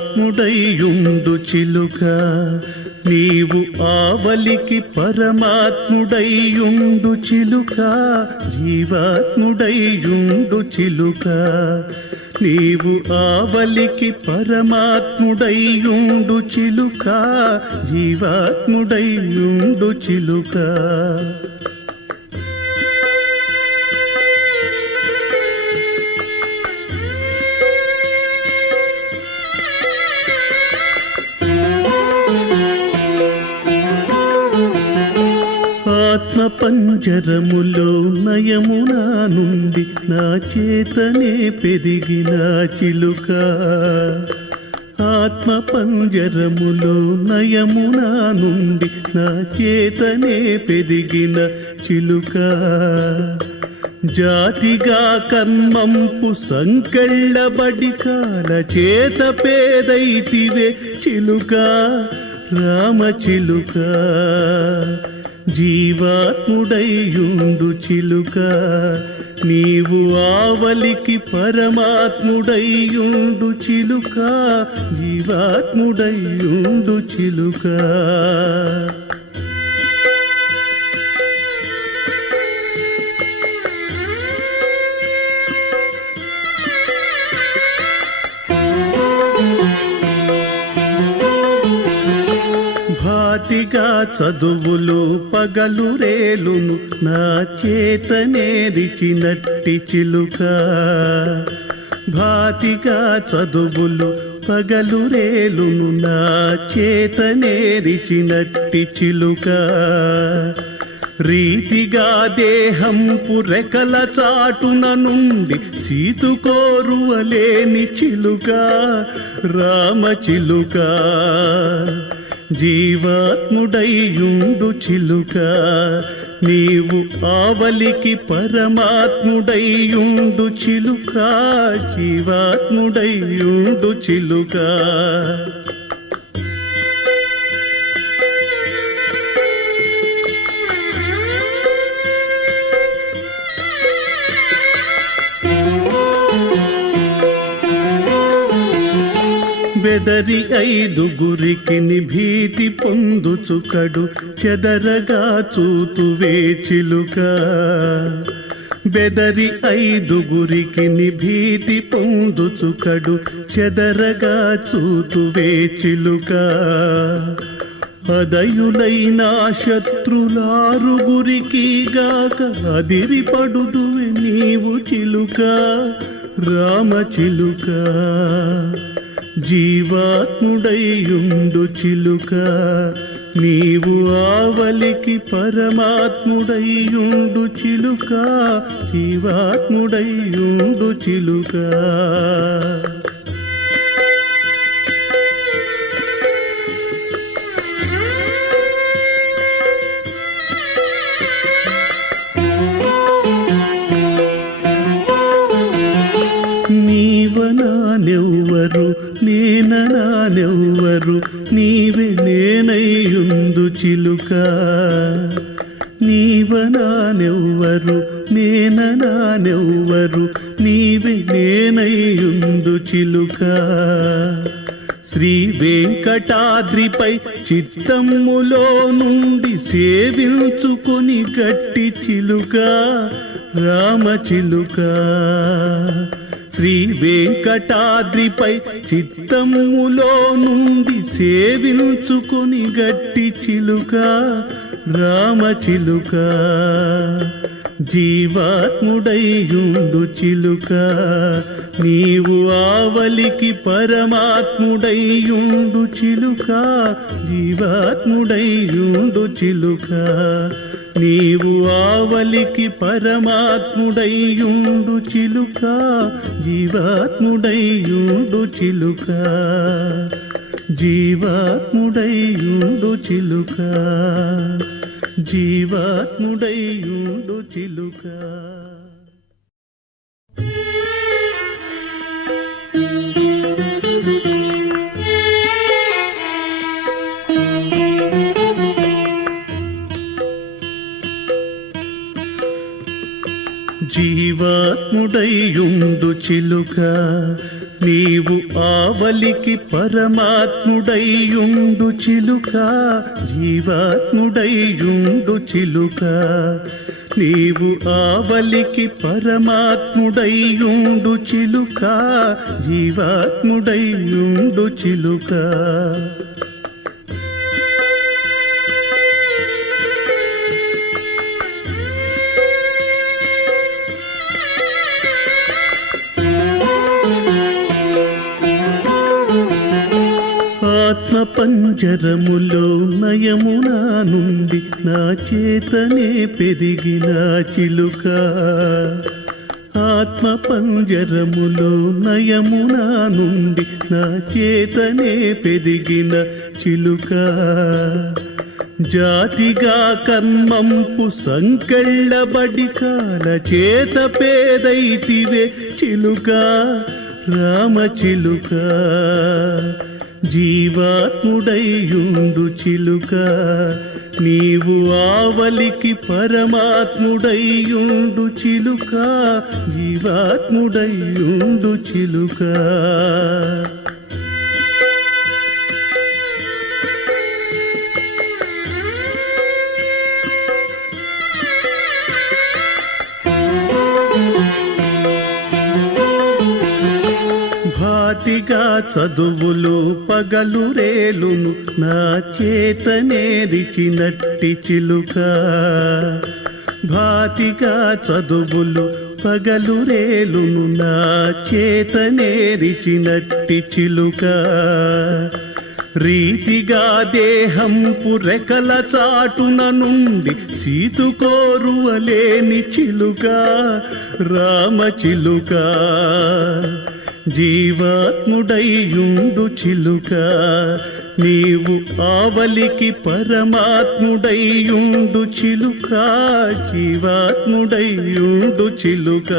జీవాత్ముడైయుండు చిలుక నీవు ఆవలికి పరమాత్ముడైయుండు చిలుక జీవాత్ముడైయుండు చిలుక నీవు ఆవలికి పరమాత్ముడైయుండు చిలుక జీవాత్ముడైయుండు చిలుక ఆత్మ పంజరములో నయమునా నుండి నా చేతనే పెరిగిన చిలుక ఆత్మ పంజరములో నయమునా నుండి నా చేతనే పెరిగిన చిలుక జాతిగా కర్మంపు సంకెళ్ళబడి కాల చేత పేదైతివే చిలుక రామ చిలుక జీవాత్ముడైయుండు చిలుక నీవు ఆవలికి పరమాత్ముడైయుండు చిలుక జీవాత్ముడైయుండు చిలుక భాతిగా చదువులు పగలు రేలును నా చేతనేరిచినట్టి చిలుక భాతిగా చదువులు పగలు రేలును నా చేతనేరిచినట్టి చిలుక రీతిగా దేహంపు రెకల చాటున నుండి సీతుకోరువలేని చిలుక రామ చిలుక జీవాత్ముడైయుండు చిలుక నీవు ఆవలికి పరమాత్ముడైయుండు చిలుక జీవాత్ముడైయుండు చిలుక బెదరి ఐదుగురికి భీతి పొందుచుకడు చెదరగా చూతువే చిలుక బెదరి ఐదుగురికి భీతి పొందుచుకడు చెదరగా చూతువే చిలుక అదయులైన శత్రులారుగురికి గాక అదిరిపడుదువే నీవు చిలుక రామ చిలుక జీవాత్ముడైయుండు చిలుక నీవు ఆవలికి పరమాత్ముడైయుండు చిలుక జీవాత్ముడైయుండు చిలుక నీవనానెవ్వరు నేననానెవ్వరు నీవే నేనైయుండు చిలుక నీవనానెవ్వరు నేననానెవ్వరు నీవే నేనైయుండు చిలుక శ్రీ వెంకటాద్రిపై చిత్తములో నుండి సేవించుకొని గట్టి చిలుక రామ చిలుక శ్రీ వెంకటాద్రిపై చిత్తములో నుండి సేవించుకొని గట్టి చిలుక రామ చిలుక జీవాత్ముడైయుండు చిలుక నీవు ఆవలికి పరమాత్ముడైయుండు చిలుక జీవాత్ముడైయుండు చిలుక నీవు ఆవలికి పరమాత్ముడైయుండు చిలుక జీవాత్ముడైయుండు చిలుక జీవాత్ముడైయుండు చిలుక జీవాత్ముడైయుండు చిలుక జీవాత్ముడైయుండు చిలుక నీవు ఆవలికి పరమాత్ముడైయుండు చిలుక, జీవాత్ముడైయుండు చిలుక. నీవు ఆవలికి పరమాత్ముడైయుండు చిలుక, జీవాత్ముడైయుండు చిలుక. ఆత్మ పంజరములో నయమునా నుండి నా చేతనే పెరిగిన చిలుక. ఆత్మ పంజరములో నయమునా నుండి నా చేతనే పెరిగిన చిలుక. జాతిగా కర్మంపు సంకెళ్ళబడి కాల చేత పేదైతివే చిలుక, రామ చిలుక. జీవాత్ముడైయుండు చిలుక, నీవు ఆవలికి పరమాత్ముడైయుండు చిలుక, జీవాత్ముడైయుండు చిలుక. భాతిగా చదువులు పగలు రేలును నా చేతనేరిచినట్టి చిలుక. భాతిగా చదువులు పగలు రేలును నా చేతనేరిచినట్టి చిలుక. రీతిగా దేహంపు రెకల చాటున నుండి సీతుకోరువలేని చిలుక, రామ చిలుక. జీవాత్ముడైయుండు చిలుక, నీవు ఆవలికి పరమాత్ముడైయుండు చిలుక, జీవాత్ముడైయుండు చిలుక.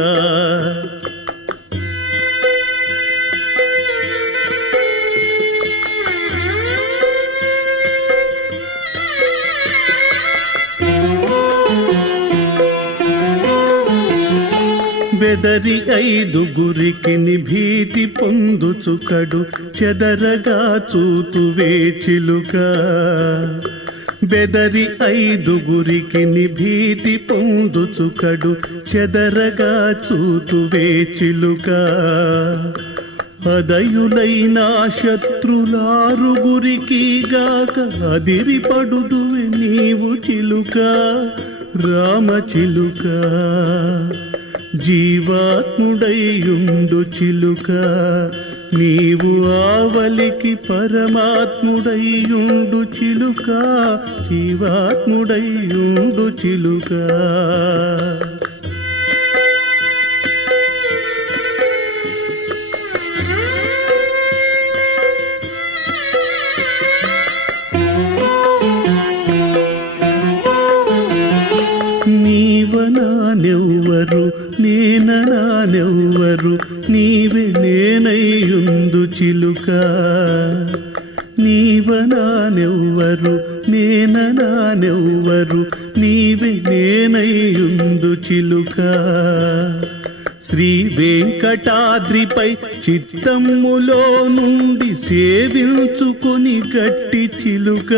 బెదరి ఐదుగురికి భీతి పొందుచుకడు చెదరగా చూతువే చిలుక. బెదరి ఐదుగురికి భీతి పొందుచుకడు చెదరగా చూతువే చిలుక. అదయులైన శత్రులారుగురికి గాక అదిరిపడుదువే నీవు చిలుక, రామ చిలుక. జీవాత్ముడైయుండు చిలుక, నీవు ఆవలికి పరమాత్ముడైయుండు చిలుక, జీవాత్ముడైయుండు చిలుక. నీవనానెవ్వరు నేననానెవ్వరు, నీవే నేనయ్యుందు చిలుక. నీవనానెవ్వరు నేననానెవ్వరు, నీవే నేనయ్యుందు చిలుక. శ్రీ వెంకటాద్రిపై చిత్తములో నుండి సేవించుకొని గట్టి చిలుక.